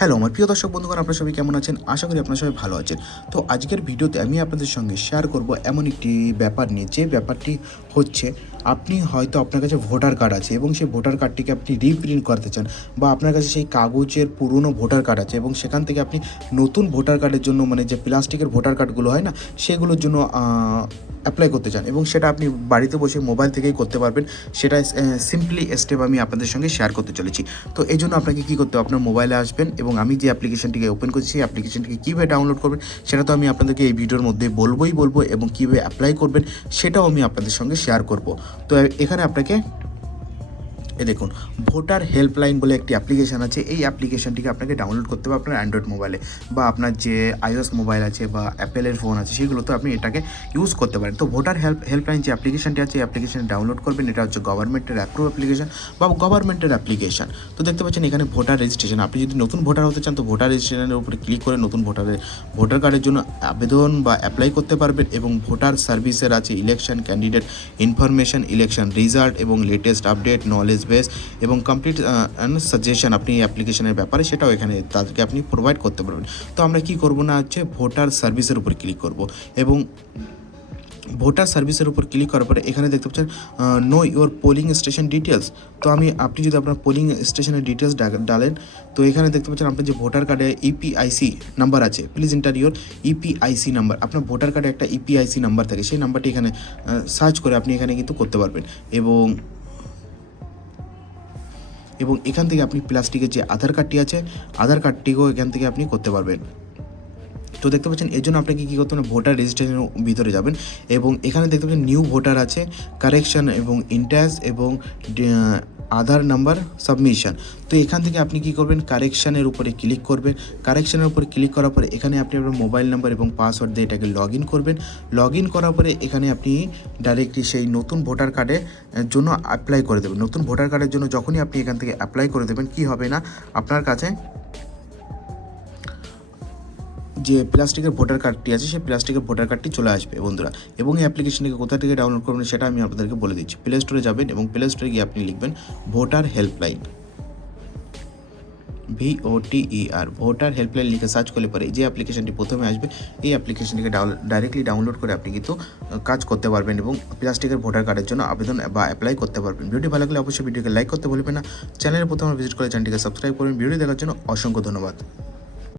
Hello আমার প্রিয় দর্শক বন্ধুগণ, আপনারা সবাই কেমন আছেন? আশা করি আপনারা সবাই ভালো আছেন। তো আজকের ভিডিওতে আমি আপনাদের সঙ্গে শেয়ার করব এমন একটি ব্যাপার নিয়ে, যে ব্যাপারটি হচ্ছে আপনি হয়তো আপনার কাছে ভোটার কার্ড আছে এবং সেই ভোটার কার্ডটিকে আপনি রিপ্রিন্ট করতে চান, বা আপনার কাছে সেই কাগজের পুরনো ভোটার কার্ড আছে এবং সেখান থেকে আপনি নতুন ভোটার কার্ডের জন্য, মানে যে প্লাস্টিকের ভোটার কার্ডগুলো হয় না, সেগুলোর জন্য অ্যাপ্লাই করতে চান এবং সেটা আপনি বাড়িতে বসে মোবাইল থেকেই করতে পারবেন। সেটা সিম্পলি স্টেপ আমি আপনাদের সঙ্গে শেয়ার করতে চলেছি। তো এই জন্য আপনাকে কী করতে হবে, আপনার মোবাইলে আসবেন এবং আমি যে অ্যাপ্লিকেশনটিকে ওপেন করছি সেই অ্যাপ্লিকেশনটিকে কীভাবে ডাউনলোড করবেন সেটা তো আমি আপনাদেরকে এই ভিডিওর মধ্যে বলবো, এবং কীভাবে অ্যাপ্লাই করবেন সেটাও আমি আপনাদের সঙ্গে শেয়ার করব। তো এখানে আপনাকে দেখুন, ভোটার হেল্পলাইন বলে একটি অ্যাপ্লিকেশান আছে। এই অ্যাপ্লিকেশানটিকে আপনাকে ডাউনলোড করতে হবে আপনার অ্যান্ড্রয়েড মোবাইলে, বা আপনার যে iOS মোবাইল আছে বা অ্যাপেলের ফোন আছে সেগুলোতে আপনি এটাকে ইউজ করতে পারেন। তো ভোটার হেল্পলাইন যে অ্যাপ্লিকেশানটি আছে, এই অ্যাপ্লিকেশান ডাউনলোড করবেন। এটা হচ্ছে গভর্নমেন্টের অ্যাপ্রুভ অ্যাপ্লিকেশান বা গভর্নমেন্টের অ্যাপ্লিকেশান। তো দেখতে পাচ্ছেন এখানে ভোটার রেজিস্ট্রেশন। আপনি যদি নতুন ভোটার হতে চান তো ভোটার রেজিস্ট্রেশনের উপরে ক্লিক করে নতুন ভোটার কার্ডের জন্য আবেদন বা অ্যাপ্লাই করতে পারবেন। এবং ভোটার সার্ভিসের আছে election candidate information, election result এবং লেটেস্ট আপডেট, নলেজ বেস এবং কমপ্লিট সাজেশন আপনি অ্যাপ্লিকেশনের ব্যাপারে সেটাও এখানে তাদেরকে আপনি প্রোভাইড করতে পারবেন। তো আমরা কি করব না হচ্ছে ভোটার সার্ভিসের উপর ক্লিক করব, এবং ভোটার সার্ভিসের উপর ক্লিক করার পরে এখানে দেখতে পাচ্ছেন no your polling station details. তো আপনি যদি আপনার পোলিং স্টেশনের ডিটেলস ডালেন, তো এখানে দেখতে পাচ্ছেন আপনার যে ভোটার কার্ডে ইপিআইসি নাম্বার আছে, please enter your EPIC number. আপনার ভোটার কার্ডে একটা ইপিআইসি নাম্বার থাকে, সেই নাম্বারটি এখানে সার্চ করে আপনি এখানে কিন্তু করতে পারবেন। এবং এখান থেকে আপনি প্লাস্টিকের যে আধার কার্ডটি আছে, আধার কার্ডটিকেও এখান থেকে আপনি করতে পারবেন। তো দেখতে পাচ্ছেন এর জন্য আপনাকে কী করতে হবে, ভোটার রেজিস্ট্রেশনের ভিতরে যাবেন এবং এখানে দেখতে পাচ্ছেন নিউ ভোটার আছে, কারেকশান এবং ইন্টাজ এবং আধার নাম্বার সাবমিশন। তো এখান থেকে আপনি কী করবেন, কারেকশানের উপরে ক্লিক করবেন। কারেকশানের উপরে ক্লিক করার পরে এখানে আপনি আপনার মোবাইল নাম্বার এবং পাসওয়ার্ড দিয়ে এটাকে লগ ইন করবেন। লগ ইন করার পরে এখানে আপনি ডাইরেক্টলি সেই নতুন ভোটার কার্ডের জন্য অ্যাপ্লাই করে দেবেন। নতুন ভোটার কার্ডের জন্য যখনই আপনি এখান থেকে অ্যাপ্লাই করে দেবেন, কি হবে না, আপনার কাছে যে প্লাস্টিকের ভোটার কার্ডটি আছে সেই প্লাস্টিকের ভোটার কার্ডটি চলে আসবে বন্ধুরা। এবং এই অ্যাপ্লিকেশনটিকে কোথা থেকে ডাউনলোড করবেন সেটা আমি আপনাদেরকে বলে দিচ্ছি। প্লে স্টোরে যাবেন এবং প্লে স্টোরে গিয়ে আপনি লিখবেন voter helpline, VOTER, voter helpline লিখে সার্চ করলে পরে যে অ্যাপ্লিকেশনটি প্রথমে আসবে এই অ্যাপ্লিকেশনটিকে ডাইরেক্টলি ডাউনলোড করে আপনি কিন্তু কাজ করতে পারবেন এবং প্লাস্টিকের ভোটার কার্ডের জন্য আবেদন বা অ্যাপ্লাই করতে পারবেন। ভিডিও ভালো লাগলে অবশ্যই ভিডিওকে লাইক করতে ভুলবেন না। চ্যানেলের প্রথমে ভিজিট করে চ্যানেলটিকে সাবস্ক্রাইব করবেন। ভিডিও দেখার জন্য অসংখ্য ধন্যবাদ।